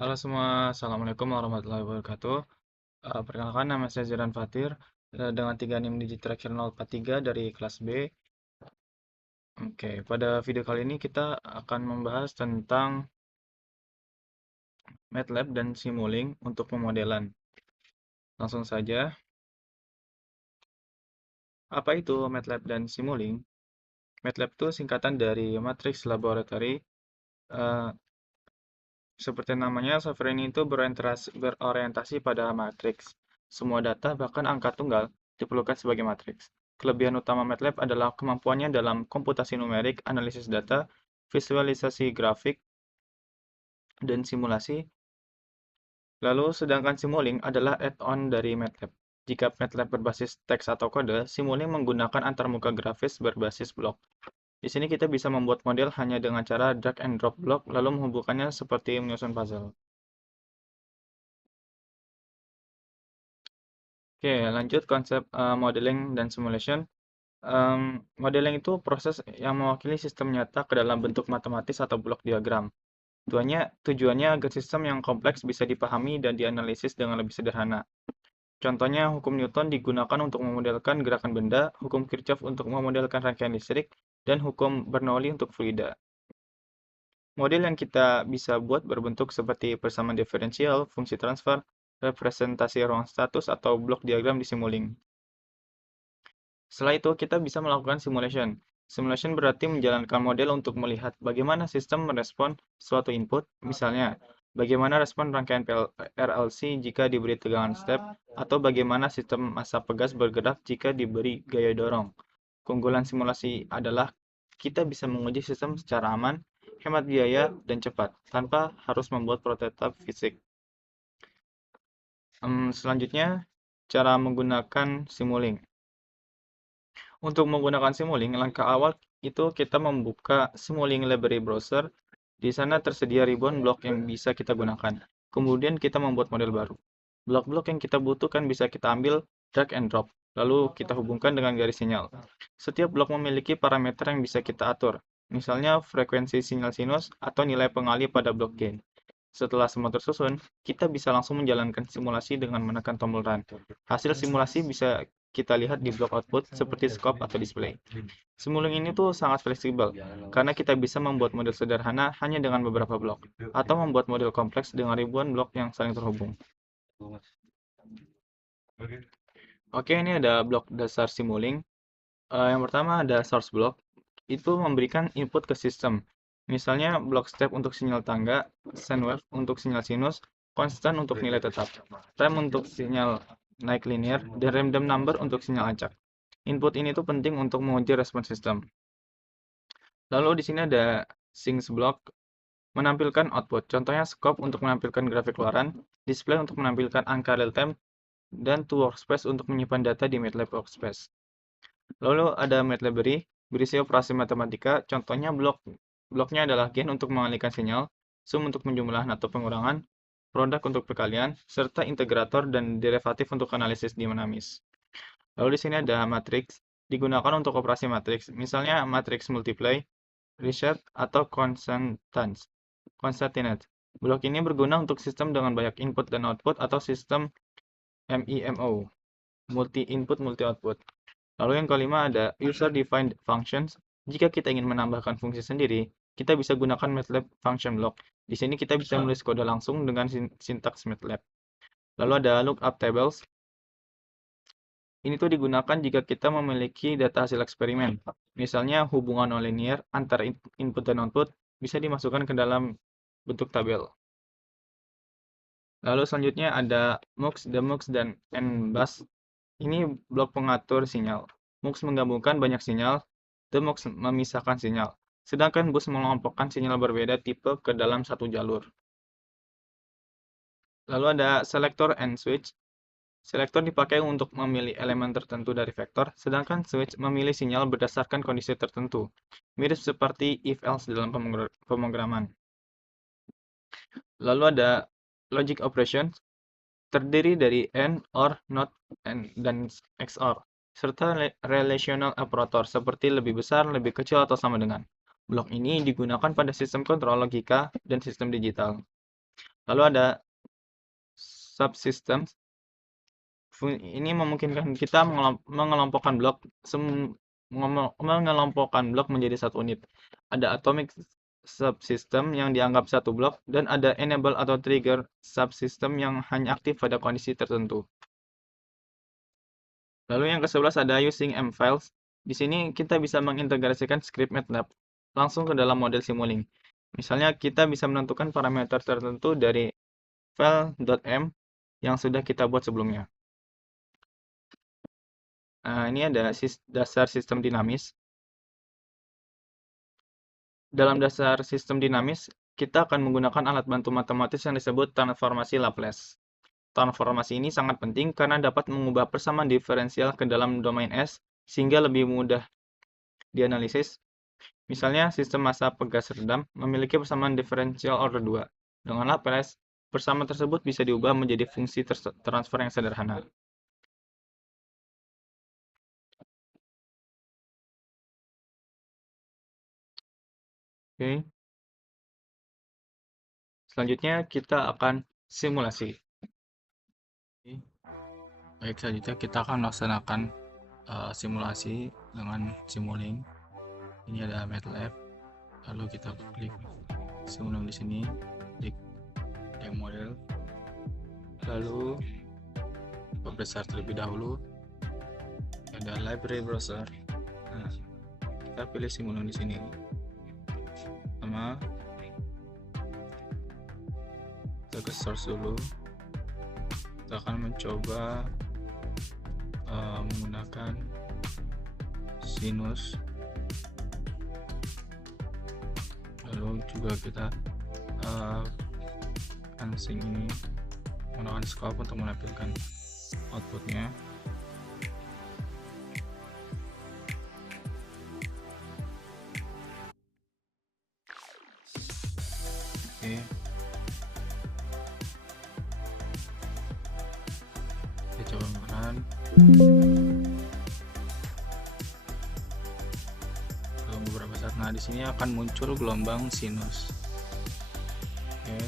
Halo semua, Assalamualaikum warahmatullahi wabarakatuh. Perkenalkan, nama saya Ziran Fatir dengan 3 NIM digit terakhir 043 dari kelas B. Oke, pada video kali ini kita akan membahas tentang MATLAB dan Simulink untuk pemodelan. Langsung saja, apa itu MATLAB dan Simulink? MATLAB itu singkatan dari Matrix Laboratory. Eh, Seperti namanya, software ini itu berorientasi pada matriks. Semua data, bahkan angka tunggal, diperlukan sebagai matriks. Kelebihan utama MATLAB adalah kemampuannya dalam komputasi numerik, analisis data, visualisasi grafik, dan simulasi. Lalu, sedangkan Simulink adalah add-on dari MATLAB. Jika MATLAB berbasis teks atau kode, Simulink menggunakan antarmuka grafis berbasis blok. Di sini kita bisa membuat model hanya dengan cara drag and drop blok, lalu menghubungkannya seperti menyusun puzzle. Oke, lanjut konsep modeling dan simulation. Modeling itu proses yang mewakili sistem nyata ke dalam bentuk matematis atau blok diagram. Tujuannya agar sistem yang kompleks bisa dipahami dan dianalisis dengan lebih sederhana. Contohnya, hukum Newton digunakan untuk memodelkan gerakan benda, hukum Kirchhoff untuk memodelkan rangkaian listrik, dan hukum Bernoulli untuk fluida. Model yang kita bisa buat berbentuk seperti persamaan diferensial, fungsi transfer, representasi ruang status, atau blok diagram di Simulink. Setelah itu, kita bisa melakukan simulation. Simulation berarti menjalankan model untuk melihat bagaimana sistem merespon suatu input, misalnya bagaimana respon rangkaian RLC jika diberi tegangan step, atau bagaimana sistem massa pegas bergerak jika diberi gaya dorong. Keunggulan simulasi adalah kita bisa menguji sistem secara aman, hemat biaya, dan cepat, tanpa harus membuat prototipe fisik. Selanjutnya, cara menggunakan Simulink. Untuk menggunakan Simulink, langkah awal itu kita membuka Simulink Library Browser. Di sana tersedia ribuan blok yang bisa kita gunakan. Kemudian kita membuat model baru. Blok-blok yang kita butuhkan bisa kita ambil, drag and drop, lalu kita hubungkan dengan garis sinyal. Setiap blok memiliki parameter yang bisa kita atur, misalnya frekuensi sinyal sinus atau nilai pengalih pada blok gain. Setelah semua tersusun, kita bisa langsung menjalankan simulasi dengan menekan tombol Run. Hasil simulasi bisa kita lihat di blok output seperti scope atau display. Simulink ini tuh sangat fleksibel, karena kita bisa membuat model sederhana hanya dengan beberapa blok, atau membuat model kompleks dengan ribuan blok yang saling terhubung. Oke, ini ada blok dasar Simulink. Yang pertama ada source block, itu memberikan input ke sistem. Misalnya block step untuk sinyal tangga, sine wave untuk sinyal sinus, konstan untuk nilai tetap, rem untuk sinyal naik linear, dan random number untuk sinyal acak. Input ini tuh penting untuk menguji respon sistem. Lalu di sini ada sinks block menampilkan output. Contohnya scope untuk menampilkan grafik luaran, display untuk menampilkan angka real time, dan to workspace untuk menyimpan data di MATLAB workspace. Lalu ada MATLABRY, berisi operasi matematika. Contohnya bloknya adalah gain untuk mengalihkan sinyal, sum untuk penjumlahan atau pengurangan, produk untuk perkalian, serta integrator dan derivatif untuk analisis dinamis. Lalu di sini ada matriks, digunakan untuk operasi matriks, misalnya matriks multiply, reset, atau concatenate. Blok ini berguna untuk sistem dengan banyak input dan output atau sistem MIMO, multi input multi output. Lalu yang kelima ada user defined functions. Jika kita ingin menambahkan fungsi sendiri, kita bisa gunakan MATLAB function block. Di sini kita bisa menulis kode langsung dengan sintaks MATLAB. Lalu ada lookup tables. Ini tuh digunakan jika kita memiliki data hasil eksperimen. Misalnya hubungan nonlinear antara input dan output bisa dimasukkan ke dalam bentuk tabel. Lalu selanjutnya ada MUX, DEMUX, dan NBUS. Ini blok pengatur sinyal. MUX menggabungkan banyak sinyal, DEMUX memisahkan sinyal. Sedangkan BUS mengelompokkan sinyal berbeda tipe ke dalam satu jalur. Lalu ada selector and switch. Selektor dipakai untuk memilih elemen tertentu dari vektor, sedangkan switch memilih sinyal berdasarkan kondisi tertentu. Mirip seperti if-else dalam pemrograman. Lalu ada logic operation, terdiri dari AND, OR, NOT, dan XOR, serta relational operator seperti lebih besar, lebih kecil, atau sama dengan. Blok ini digunakan pada sistem kontrol logika dan sistem digital. Lalu ada subsystem. Ini memungkinkan kita mengelompokkan blok mengelompokkan blok menjadi satu unit. Ada atomic subsystem yang dianggap satu blok, dan ada enable atau trigger subsystem yang hanya aktif pada kondisi tertentu. Lalu yang ke-11 ada using M-Files. Di sini kita bisa mengintegrasikan script MATLAB langsung ke dalam model Simulink. Misalnya kita bisa menentukan parameter tertentu dari file.m yang sudah kita buat sebelumnya. Nah, ini ada dasar sistem dinamis. Dalam dasar sistem dinamis, kita akan menggunakan alat bantu matematis yang disebut transformasi Laplace. Transformasi ini sangat penting karena dapat mengubah persamaan diferensial ke dalam domain S sehingga lebih mudah dianalisis. Misalnya, sistem massa pegas redam memiliki persamaan diferensial order 2. Dengan Laplace, persamaan tersebut bisa diubah menjadi fungsi transfer yang sederhana. Oke. Selanjutnya kita akan simulasi. Baik, selanjutnya kita akan melaksanakan simulasi dengan Simulink. Ini ada MATLAB. Lalu kita klik Simulink di sini, klik yang model. Lalu besar terlebih dahulu. Ada library browser. Nah, kita pilih Simulink di sini. Sama kita ke source dulu. Kita akan mencoba menggunakan sinus. Lalu juga kita ansing ini menggunakan scope untuk menampilkan outputnya. Oke. Kita coba menggunakan beberapa saat. Nah, di sini akan muncul gelombang sinus. Oke.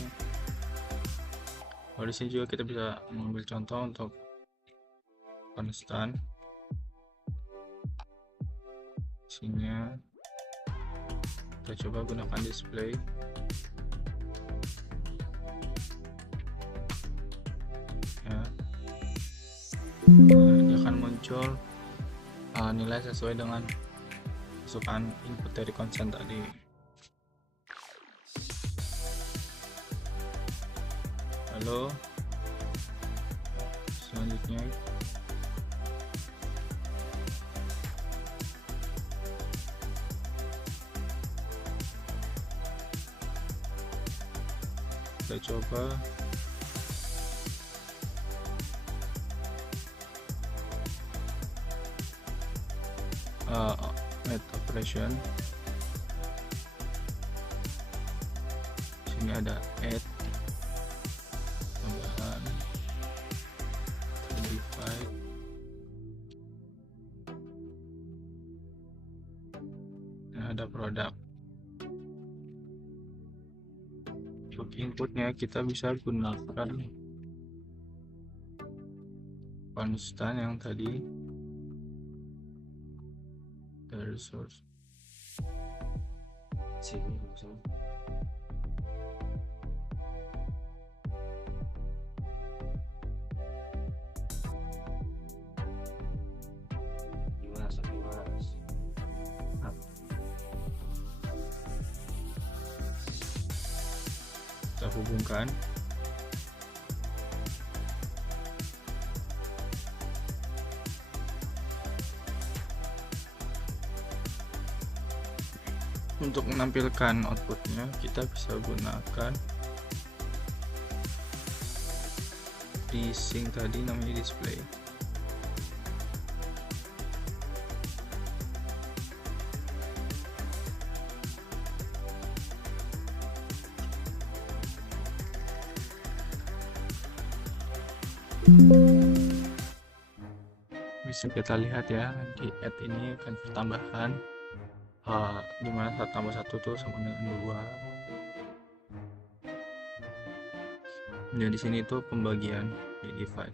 Lalu di sini juga kita bisa mengambil contoh untuk konstan. Sini kita coba gunakan display. Ya. Nah, dia akan muncul nilai sesuai dengan masukan input dari konstan tadi. Lalu selanjutnya kita coba net operation. Sini ada add, tambahan, divide, nah, ada produk. Untuk inputnya kita bisa gunakan konstan yang tadi dari source. Sini kita hubungkan. Untuk menampilkan outputnya kita bisa gunakan di sync tadi, namanya display. Bisa kita lihat ya, di add ini akan pertambahan dimana 1 tambah 1 tuh sama dengan 2. Dan di sini itu pembagian di divide.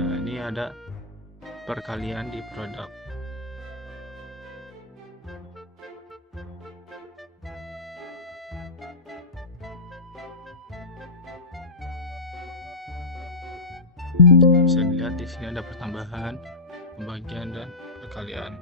Nah, ini ada perkalian di produk. Bisa dilihat di sini ada pertambahan, pembagian, dan perkalian.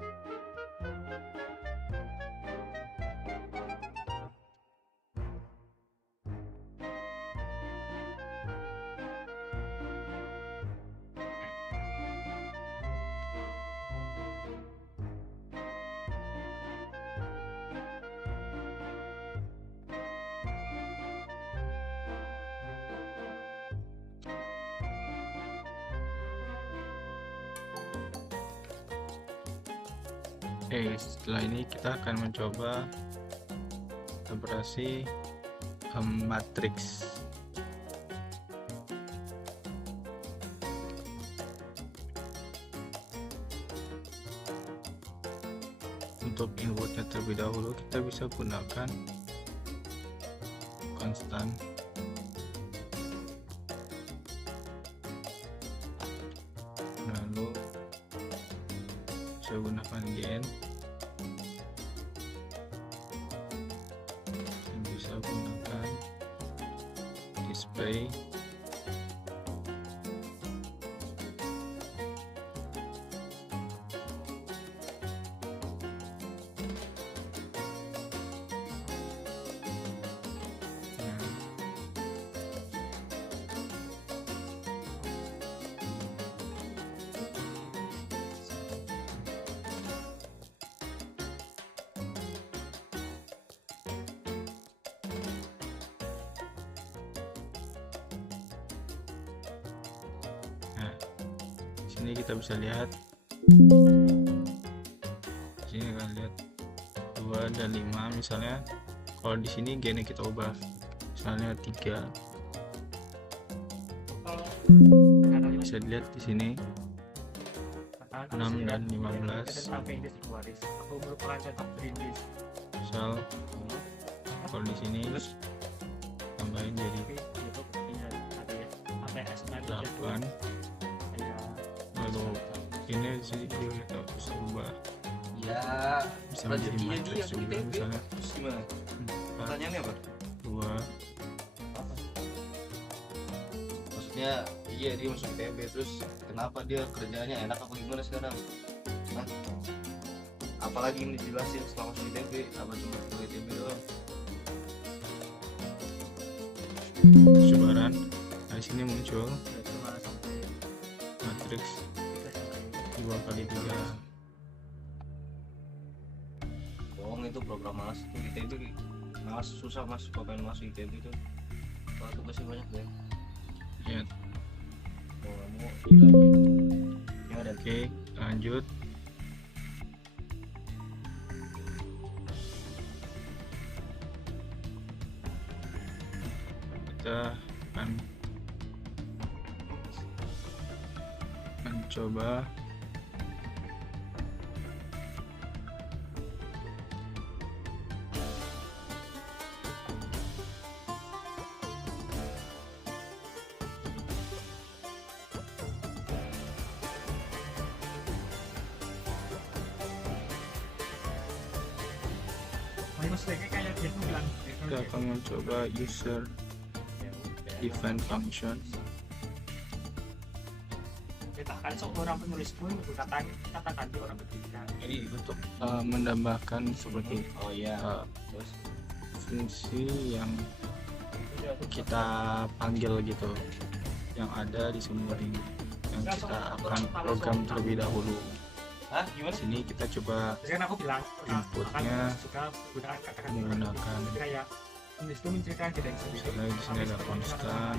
Oke, setelah ini kita akan mencoba operasi matriks. Untuk inputnya terlebih dahulu kita bisa gunakan konstan, lalu saya gunakan gen, bisa gunakan display, sini kita bisa lihat, sini kan lihat 2 dan 5 misalnya. Kalau di sini gennya kita ubah misalnya 3, bisa dilihat di sini 6 dan 15. Misal kalau di sini tambahin jadi 8. Lalu ini sih kita bisa ubah, ya bisa menjadi matriks juga misalnya. Gimana? Pertanyaannya apa? 2. Maksudnya iya dia masuk ITB, terus kenapa dia kerjanya enak apa gimana sekarang? Hah? Apalagi ini dijelasin selama masuk ITB, apa cuma ke ITB doang? Persebaran dari sini muncul matriks 2 kali 3. Bohong, itu program malas itu ITB. Malas, susah mas, kalau pengen masuk ITB itu kalau tugasnya banyak deh. Ya, Kalau kamu gila. Ya udah. oke, lanjut. Kita akan mencoba kita akan mencoba user define function. Kan seorang penulis pun menggunakan kata-kata orang ketiga. Ini untuk Menambahkan seperti oh iya. Terus fungsi yang kita panggil gitu, yang ada di semua ini, yang kita akan program terlebih dahulu. hah gimana? Sini kita coba Jadi kan aku bilang Inputnya suka menggunakan kata-kata menggunakan kayak penulis itu menceritakan kita yang sendiri. misalnya di sini ada konstan,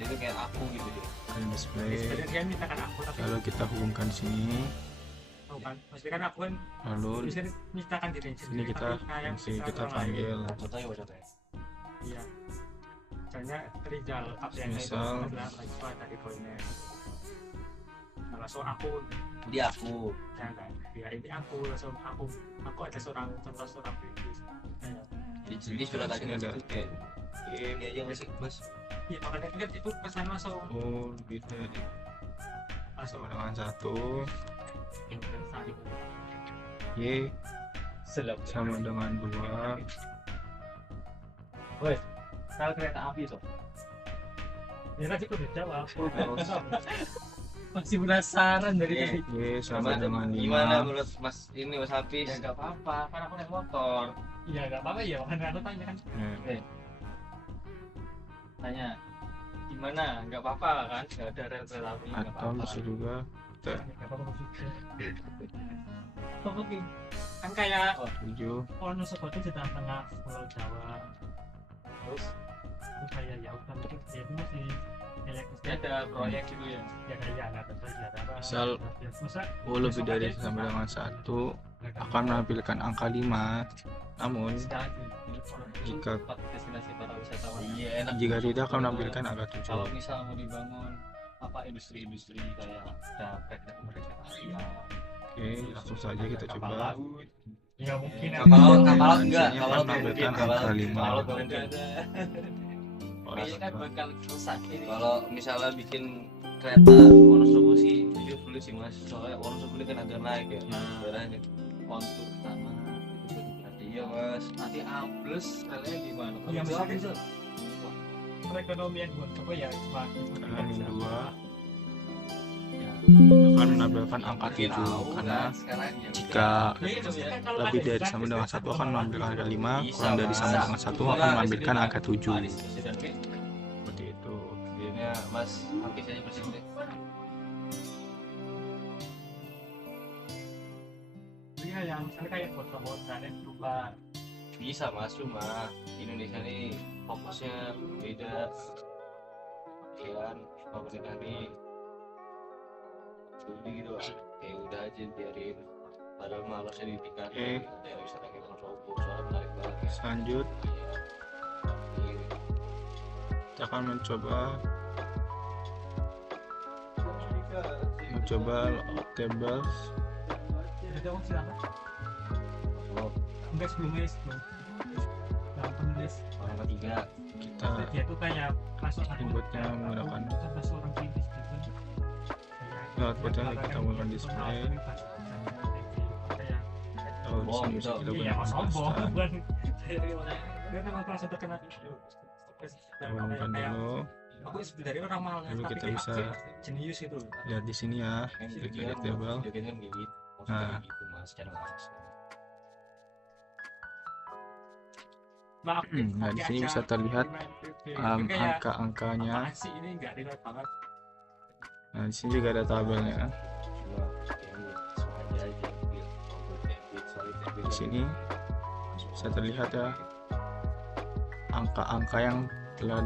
Jadi kayak aku gitu deh. ada display, Sebenarnya dia mintakan aku tapi lalu kita hubungkan sini, bukan. Maksudnya kan aku kan lalu bisa mintakan diri yang sini sendiri. kita tapi kayak sini kita orang lain. panggil. Contohnya. Iya. misalnya Rizal absennya itu Misal. adalah mahasiswa dari Polner. Nah, langsung aku Dia aku. ya kan, ya ini aku langsung aku ada contoh seorang British. Jadi surat Sini aja ada. gitu kayak ini aja nggak sih mas? Iya makanya lihat itu pesan langsung Oh gitu ya. langsung Sama dengan 1 saling Y sama dengan 2. Sel kereta api tuh. ya tadi aku udah jawab. Masih penasaran dari Iya. tadi. Y sama dengan Gimana 5. menurut mas ini mas Hafiz? Ya nggak apa-apa, kan aku naik motor. Iya nggak apa-apa ya makanya aku tanya kan. Tanya gimana? Nggak apa-apa kan? Nggak ada rel kereta api. Nggak Atau apa-apa. bisa juga kita Nggak apa-apa juga. Oke. Kan kayak 7. Wonosobo itu di tengah Pulau Jawa. Terus Kayak ya udah mungkin ya itu masih kayak ada proyek gitu ya. ya kayak nggak tahu ya apa. Misal masa lebih dari sama dengan 1 akan menampilkan angka 5. Namun Sekarang Jika- tempat destinasi para wisatawan. Iya enak. jika tidak akan menampilkan angka Kalau 7. misal mau dibangun apa industri-industri kayak ada kereta api, Oke, langsung saja kita kapal coba. laut. Ya mungkin Kapal laut enggak, Biasanya kapal laut akan mungkin, menampilkan kapal angka laut 5. kalau mungkin. nggak ada, Oh, ini kan bakal rusak ini. Kalau misalnya bikin kereta Wonosobo sih jujur dulu sih mas, soalnya Wonosobo ini kan agak naik ya daerahnya. Kontur tanah itu nanti Iya mas. nanti ambles relnya gimana? Iya, Kalau misalkan- bisa perekonomian Wonosobo ya semakin Dengan 2 ya akan menampilkan angka 7 tahu karena kan, sekarang ya jika Ya, itu maksudnya kan kalau lebih ada dari distraksi, sama dengan 1 akan menampilkan angka 5, Bisa, kurang dari sama Mas. dengan 1 akan menampilkan angka 7. Paris Presiden P. Seperti itu. Jadinya mas Hafiz aja bersih deh. Iya yang misalnya kayak Wonosobo dan berubah. Bisa mas, cuma Indonesia ini fokusnya beda. Kan pemerintah ini jadi gitu lah. Kayak udah aja biarin. Padahal malasnya ditingkat. Oke. Ya bisa kayak Wonosobo, soalnya menarik banget. Ya. Selanjut kita akan mencoba tables. Ada jawab silakan. Enggak sebelumnya sebelum dalam penulis Orang ketiga. Kita dia tuh kayak masuk satu inputnya menggunakan sampai seorang kritis gitu. outputnya kita menggunakan display. Oh, di sini bisa kita Iya, gunakan sombong custom. bukan. Dia memang kelas terkenal itu. Kita gunakan dulu. Aku dari orang malas Lalu tapi kita kayak bisa jenius itu. lihat di sini ya, klik edit table. Joget kan kayak gitu. Nah. Maksudnya gitu mas, secara nggak langsung. Maaf, Nah, di sini bisa terlihat angka-angkanya. Apaan sih ini enggak relate banget. Nah, di sini juga ada tabelnya. Cuma ini sengaja aja biar template soalnya template Di sini bisa terlihat ya angka-angka yang telah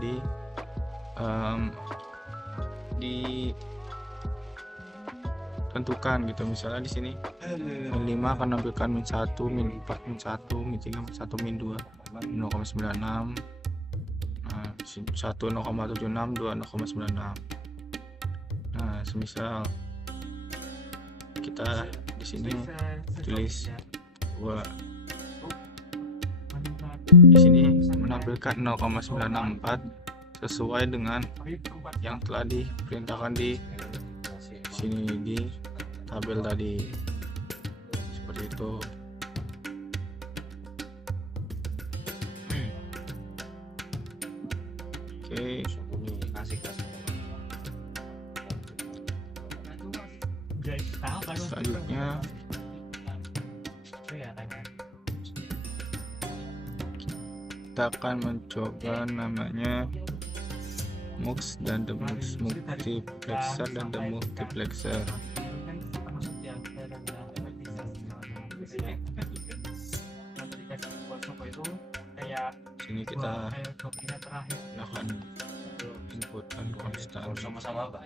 ditentukan gitu. Misalnya di sini min 5 akan menampilkan min 1, min 4, min 1, min 3, min 1, min 2, 0,96. Nah, 1 0,76, 2 0,96. Nah, semisal kita di sini tulis gua di sini menampilkan 0,964 sesuai dengan yang telah diperintahkan di sini di tabel tadi. Seperti itu. Oke, asik asik. selanjutnya kita akan mencoba namanya MUX dan the MUX multiplexer dan the multiplexer. Sini kita akan inputkan konstan. Sama-sama apa?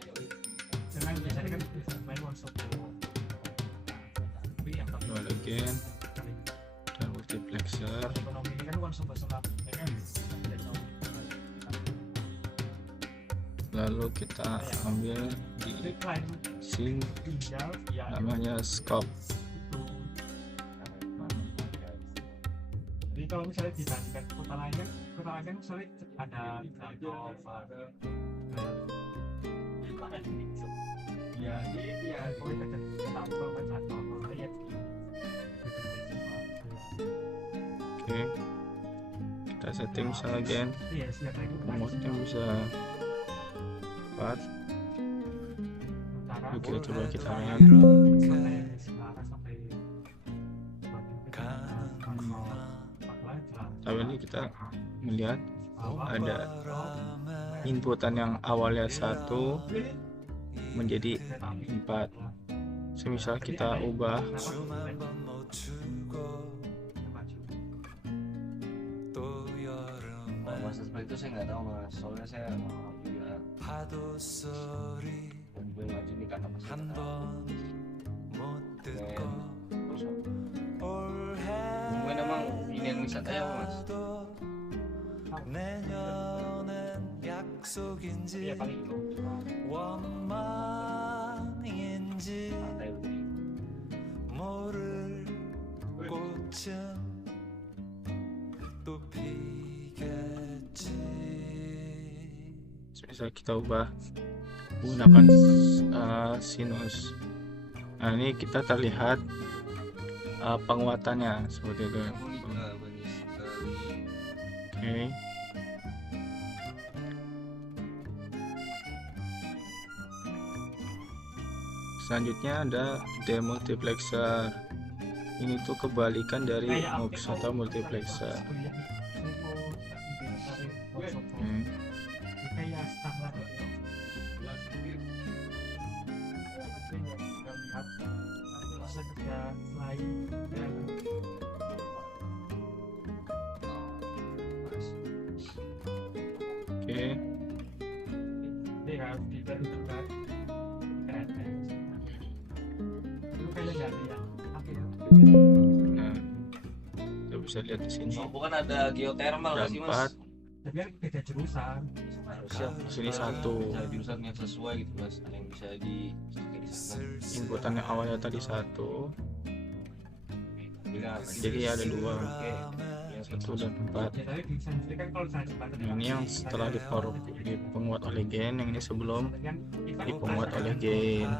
Dual again dan multiplexer. lalu kita ambil di Lain sini tinggal ya namanya scope. itu. Jadi kalau misalnya dibandingkan kota lain kan misalnya ada Zanov, ada ya ya pokoknya ada Zanov, ada Zanov, ya Oke, kita setting misalnya again iya siapa itu remote-nya bisa 4. utara Yuk kita coba kita lihat. sampai Semarang sampai Tapi ini kita melihat ada inputan yang awalnya 1 menjadi 4. Semisal kita ubah Kalau masa seperti itu saya nggak tahu mas, soalnya saya juga gue maju nih karena pas kita mungkin emang ini yang wisata ya mas. ya paling itu Pantai udah. semisal kita ubah menggunakan sinus. Nah ini kita terlihat penguatannya seperti itu. Kamu juga banyak sekali. Oke. Selanjutnya ada demultiplexer. Ini tuh kebalikan dari mux atau multiplexer. kayak standar selain dan Oke. dia harus ditentukan itu kayak nggak ada yang apa ya Nah, kita bisa lihat di sini. Sopo kan ada geothermal Ada nggak sih mas? 4, tapi kan beda jurusan Harusnya di sini 1. bisa jurusan yang sesuai gitu mas, ada yang bisa dipakai di sana. Inputan yang awalnya tadi 1, Bilang, jadi ada 2, oke, yang 1 dan 4. ya tapi bisa sendiri kan kalau saya jembatan Nah, ini yang setelah dipenguat oleh gain, yang ini sebelum kan kita dipenguat oleh gain.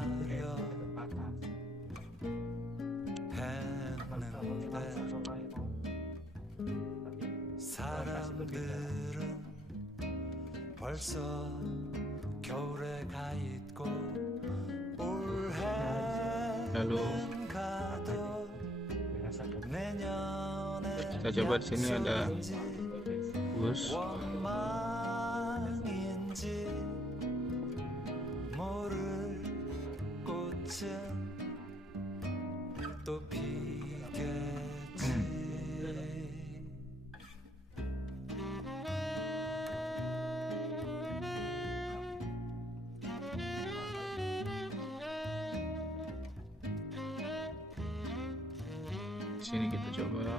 사람들은 벌써 겨울에 가 있고 Lalu 올해는 가도 내년에 kita coba di sini ada bus. 원망인지 모를 꽃은 또 피겠지. Di sini kita coba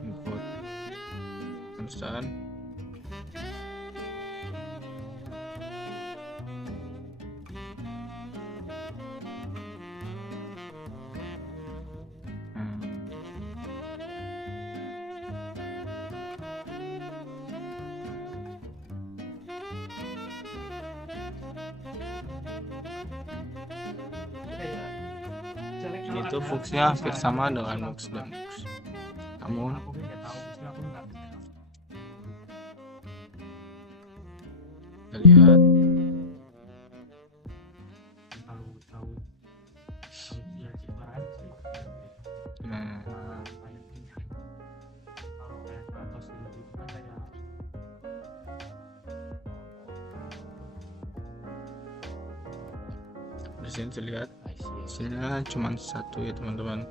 input konstan. Ini tuh fungsinya hampir sama dengan mux dan mux, namun aku nggak tahu istilah aku nggak kita lihat tahu tahu dia ciptaan sih nah banyak kalau kayak Kratos itu kan kayak di sini terlihat I see. hasilnya cuma 1 ya teman-teman.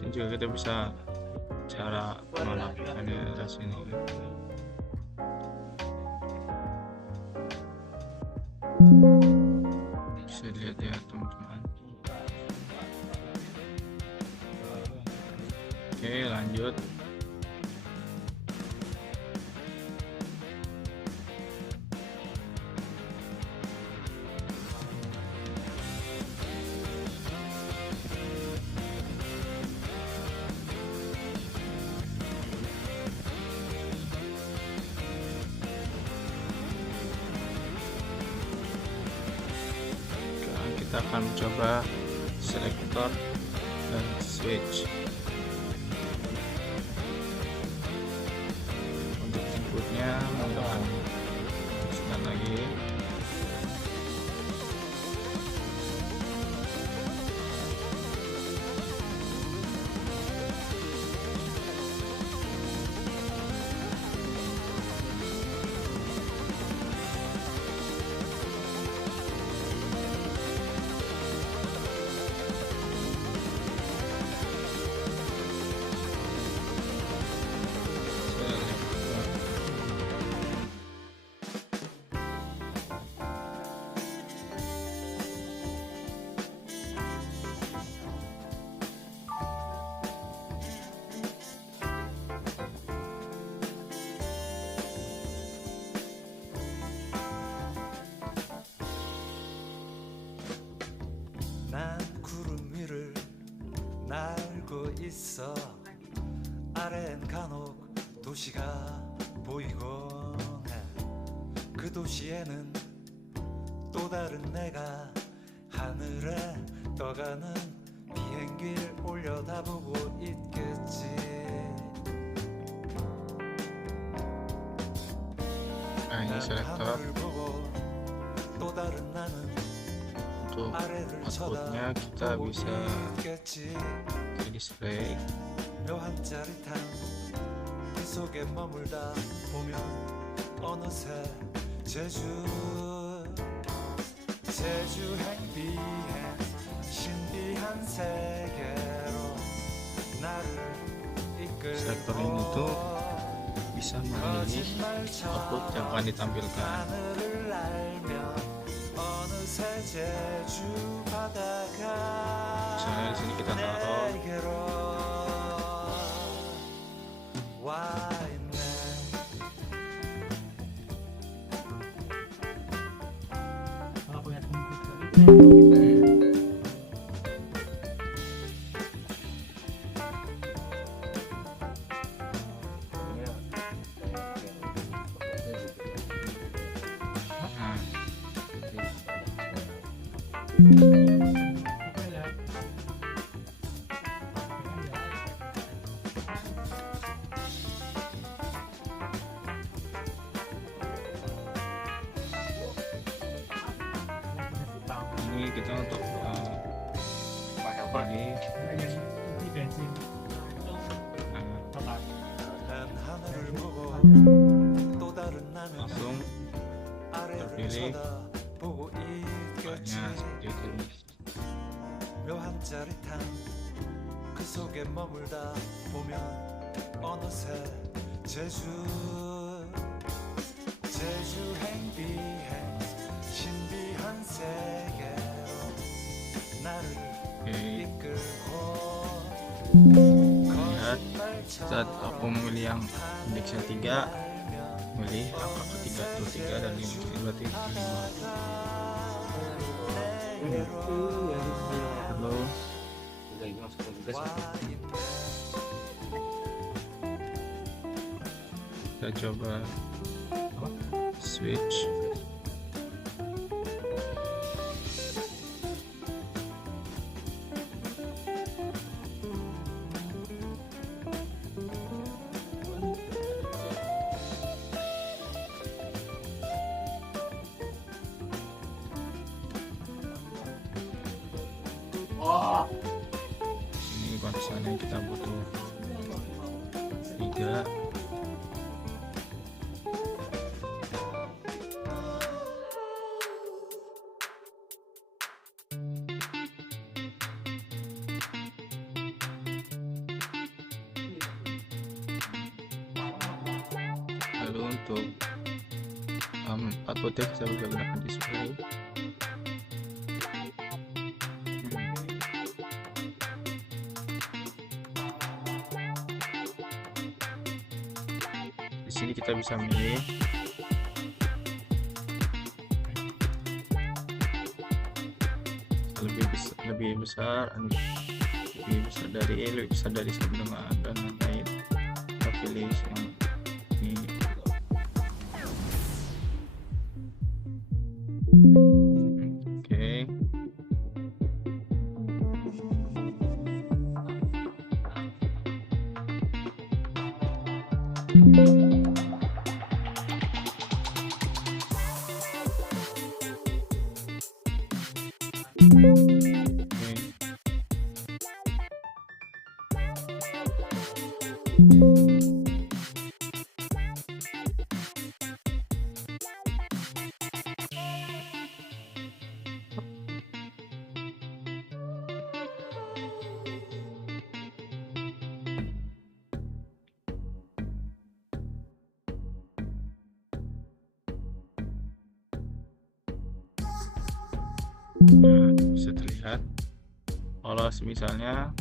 sini juga kita bisa cara mengaktifkannya dari sini. Bisa dilihat ya teman-teman. Oke, lanjut. Sekarang kita akan mencoba selector dan switch. Untuk inputnya menggunakan start lagi. 난 구름 위를 날고 있어. 아래엔 간혹 도시가 보이곤 해. 그 도시에는 또 다른 내가 하늘에 떠가는 비행기를 올려다보고 있겠지. Nah, ini 난 selektor 하늘을 보고 또 다른 나는 untuk 아래를 outputnya kita 쳐다보고 bisa 있겠지. ke display. 묘한 짜릿함 그 속에 머물다 보면 어느새 제주 행비행 신비한 세계로 나를 Selektor ini tuh bisa memilih output yang akan ditampilkan. 하늘을 날며 어느새 제주 바다가 Misalnya di sini kita taruh 내게로 와 있네. Kalau punya komputer nah, kita ya. ini kita untuk ini Ini bensin nah, 난 하늘을 보고 또 다른 나는 langsung 아래를 terpilih 쳐다보고 있겠지. hanya seperti itu. 묘한 짜릿함 그 속에 머물다 보면 어느새 제주 행비행 신비한 세계로 나를 Oke, 이끌고 lihat saat aku memilih yang indeksnya 3, memilih angka ketiga itu 3 dan ini berarti 5. Halo, Udah ini masuk ke tugas ya. kita coba switch. Ini batasannya kita butuh 3. untuk outputnya kita bisa gunakan display. Di sini kita bisa milih lebih besar dari sebelumnya dan lain-lain. Kita pilih yang ini. Oke. Nah, bisa terlihat kalau misalnya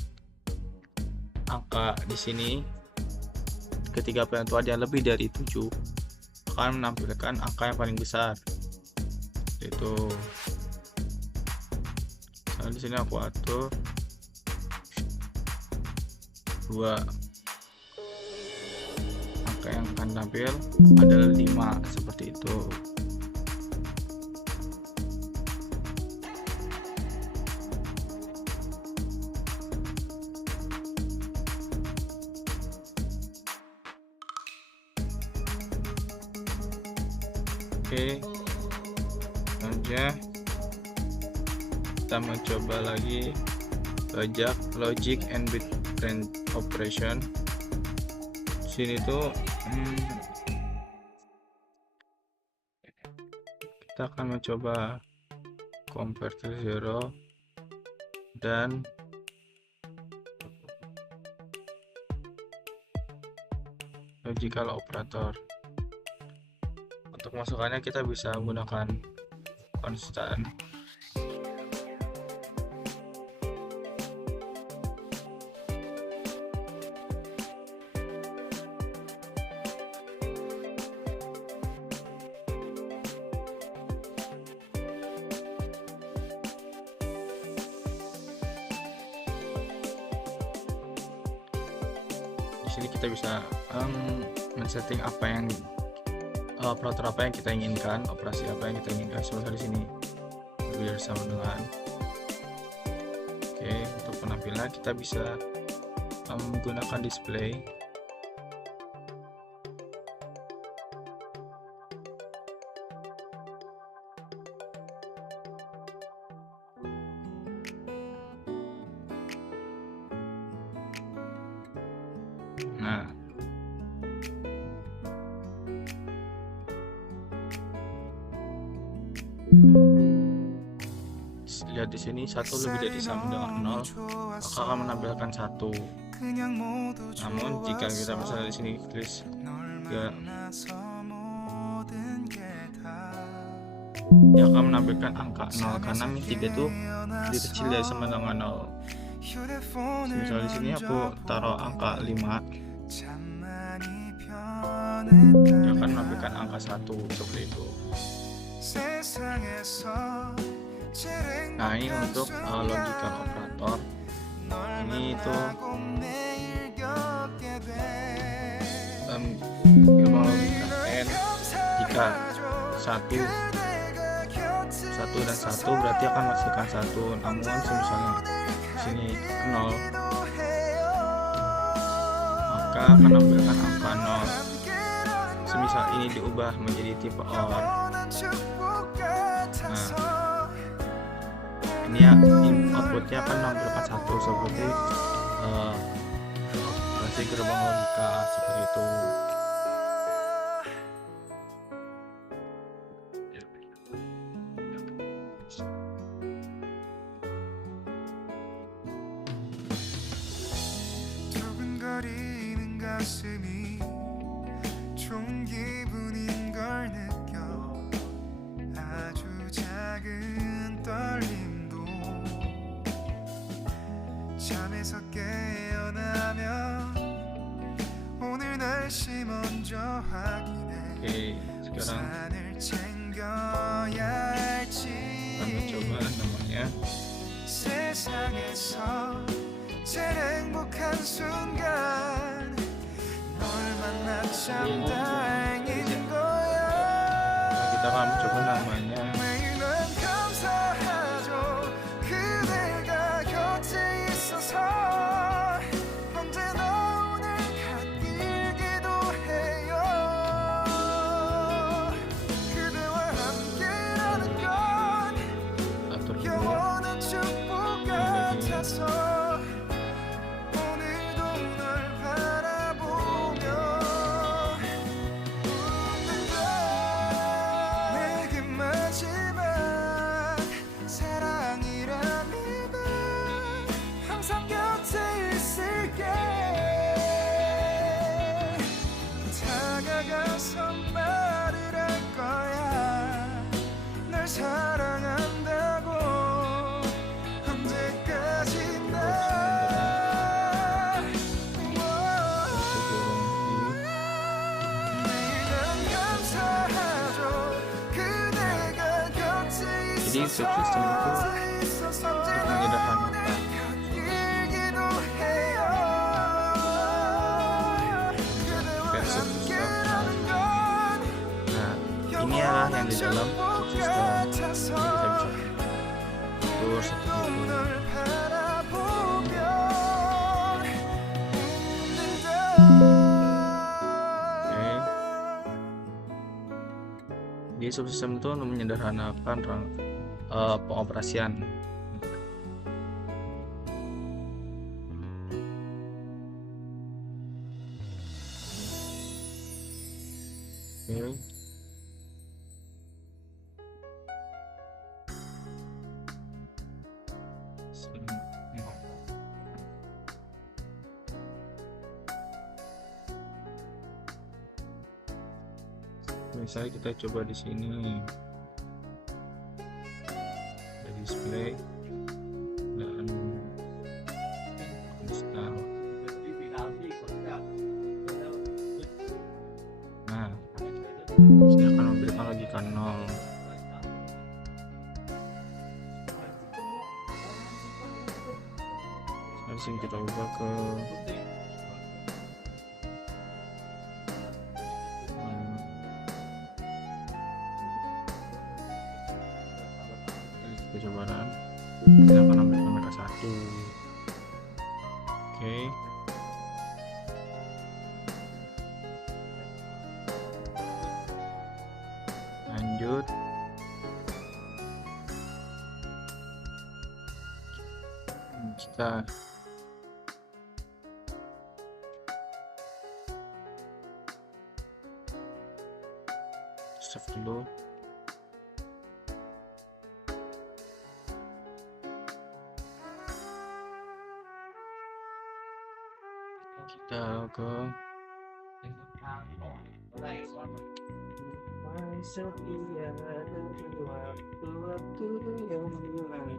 angka di sini ketika penentuannya lebih dari 7 akan menampilkan angka yang paling besar, yaitu nah, di sini aku atur 2, angka yang akan tampil adalah 5 seperti itu. Oke, selanjutnya kita mencoba lagi logic and bit range operation. Sini tuh kita akan mencoba converter 0 dan logical operator. Untuk masukannya kita bisa menggunakan konstan. Di sini kita bisa men-setting apa yang operator apa yang kita inginkan, operasi apa yang kita inginkan. Sebentar di sini biar sama dengan. Oke, untuk penampilan kita bisa menggunakan display. Nah, lihat di sini 1 lebih dari sama dengan 0 maka akan menampilkan 1. Namun jika kita misalnya di sini tulis 3, dia akan menampilkan angka 0 karena min 3 itu lebih kecil dari sama dengan 0. Misalnya di sini aku taruh angka 5, dia akan menampilkan angka 1 seperti itu. Nah, ini untuk logical operator. Ini itu gerbang logika n. Jika 1 dan 1 berarti akan menghasilkan 1. Namun misalnya sini 0 maka akan menampilkan angka 0. Semisal ini diubah menjadi tipe OR. Nah, ini ya, outputnya akan menampilkan 1 seperti operasi gerbang logika seperti itu. 두근거리는 가슴이 좋은 기분 Oke, sekarang 우산을 챙겨야 할지 kami coba namanya 세상에서 제일 행복한 순간 널 만나 참 다행인 거야 kita akan coba namanya 매일 난 감사하죠 그대가 곁에 있어서 언제나 오늘 갓길 기도해요 그대와 함께라는 건 atur dulu. 영원한 축복 같아서 오늘도 널 바라보며 웃는다 내게 마지막 사랑이라면 항상 곁에 있을게 다가가서 말을 할 거야 널 사랑한다고 언제까지나 매일 난 감사하죠 그대가 곁에 Jadi 있어서 subsistem itu 언제나 menyederhanakan. 오늘 갓길 기도해요 그대와 Kayak subsistem. 함께라는 건 Nah, ini adalah yang di dalam subsistem. Kita bisa atur seperti itu. Oke. Di subsistem itu menyederhanakan pengoperasian. Oke. Misalnya kita coba di sini ada display dan install. Nah, saya akan memberikan logika 0. Di sini kita ubah ke kecobaran. Kita akan ambil kamera 1. Oke. Lanjut. Kita save dulu. Kita ke setia dari waktu-waktu yang hilang.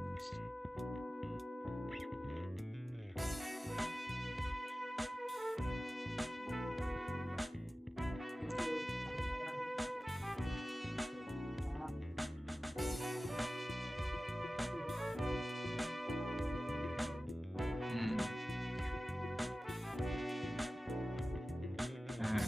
Nah,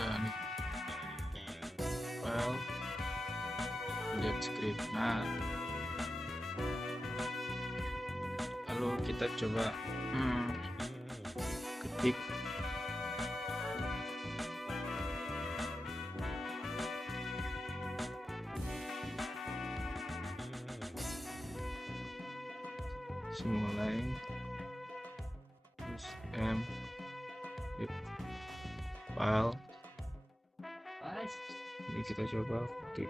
dan file lihat script. Nah, lalu kita coba ketik mulai terus file. Ini kita coba ketik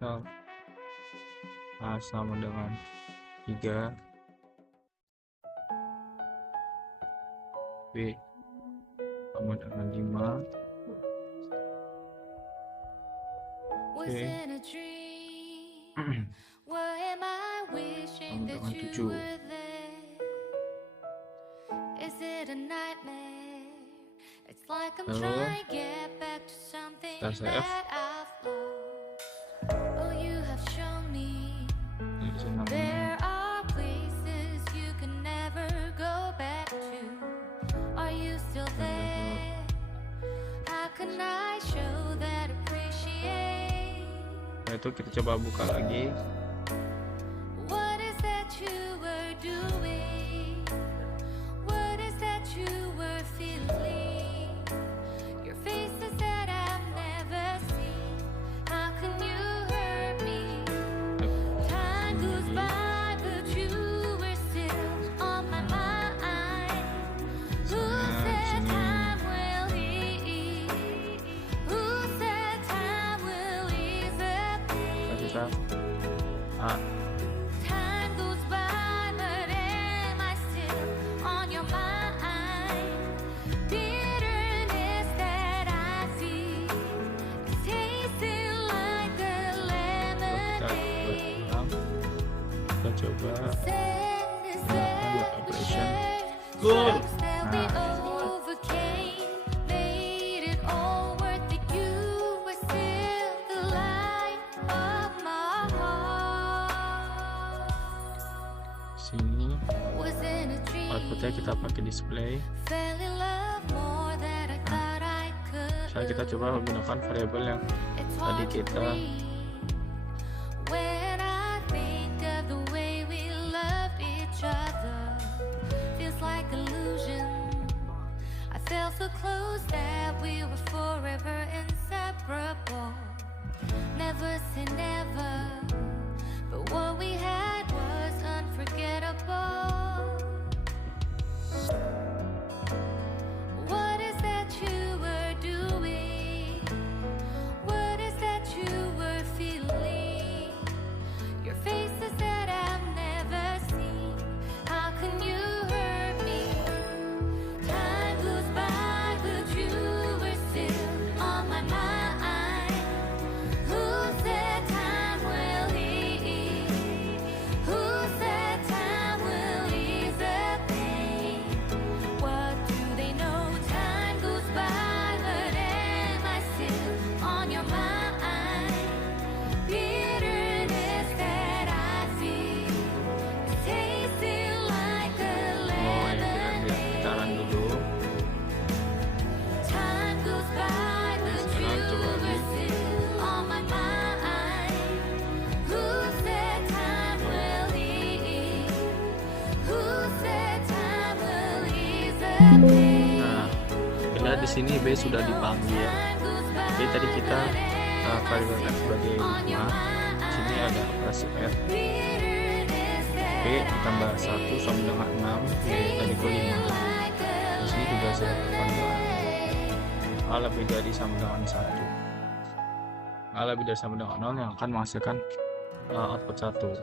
sel A sama dengan 3, B sama dengan 5. Was Oke. in a dream. Why am I wishing that Dengan you 7. were there? Is it a nightmare? It's like I'm Lalu, trying to get back to something tar saya F. that I've lost. Oh, you have shown me Ini di sini namanya. there are places you can never go back to. Are you still there? How can I show that appreciate? Setelah itu kita coba buka lagi. What is that you were doing? What is that you were feeling? Your faces that I've never seen. How can you hurt me? Time goes by, but you were still on my mind. Who said time will ease? Who said time will ease the pain? Kita A. Time goes by, but am I still on your mind? Bitterness that I feel is tasting like a lemonade. Kita coba Sadness buat that we operation. shared, Good. struggles that we overcame, made it all worth it. You were still the light of my heart. Sini Was in a dream. outputnya kita pakai display. Fell in love more than I thought I could. Sekarang kita coba menggunakan variabel yang It's tadi hard to kita breathe when I think of the way we loved each other. Feels like illusion. I felt so close that we were forever inseparable. Never say never, but what we had was unforgettable. What is that you were doing? What is that you were feeling? Your faces that I've never seen. How can you hurt me? Time goes by, but you were still on my mind. Who said time will ease? Who said time will ease the pain? What do they know? Time goes by, but am I still on your mind? Bitterness that I feel is tasting like a mau yang kita run lemonade. dulu. Time goes by, but you Sekarang coba were lagi. still on my mind. Who said time will ease? Who said time will ease the pain? Nah, kita di sini B sudah dipanggil. Time goes by, Jadi tadi kita but variabel am I F sebagai still on your 5. Di sini ada operasi F. bitterness B ditambah 1 sama dengan 6. B tadi itu 5. like a Di sini juga saya lakukan dengan A lebih dari sama dengan 1. A lebih dari sama dengan 0 yang akan menghasilkan output 1.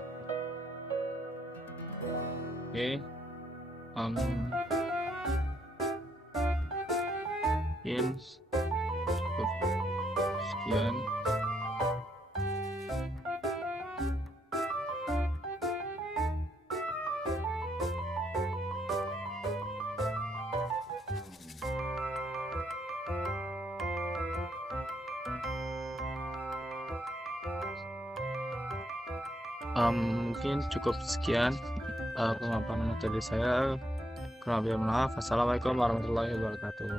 Oke. Mungkin cukup sekian. Mungkin cukup sekian pemaparan materi saya. Kurang lebih mohon maaf. Assalamualaikum warahmatullahi wabarakatuh.